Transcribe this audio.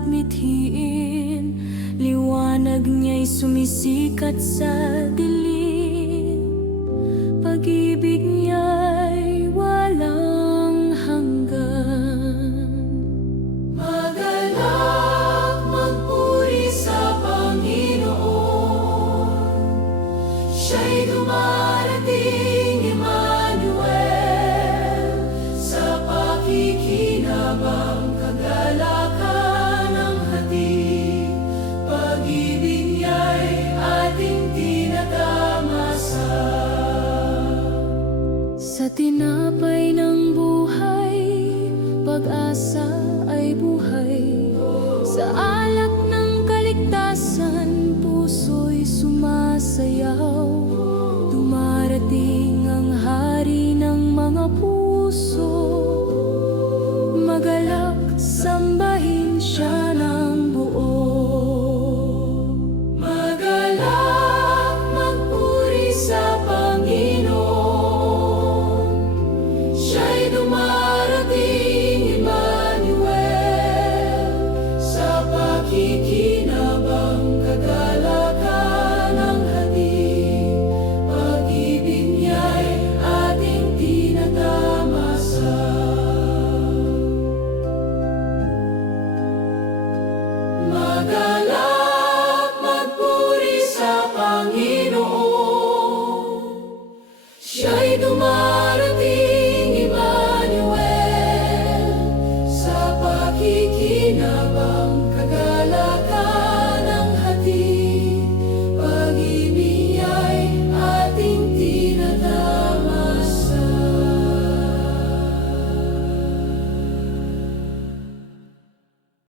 at mithiin Liwanag niya'y sumisikat sa dilim. Pag-ibig niya'y walang hanggan. Magalak magpuri sa Panginoon. Siya'y dumaan Sa tinapay ng buhay, pag-asa ay buhay. Sa alak ng kaligtasan, puso'y sumasayaw. Dumarating ang hari ng mga puso. Magalak, sambahin siya magpuri sa Panginoon Siya'y dumating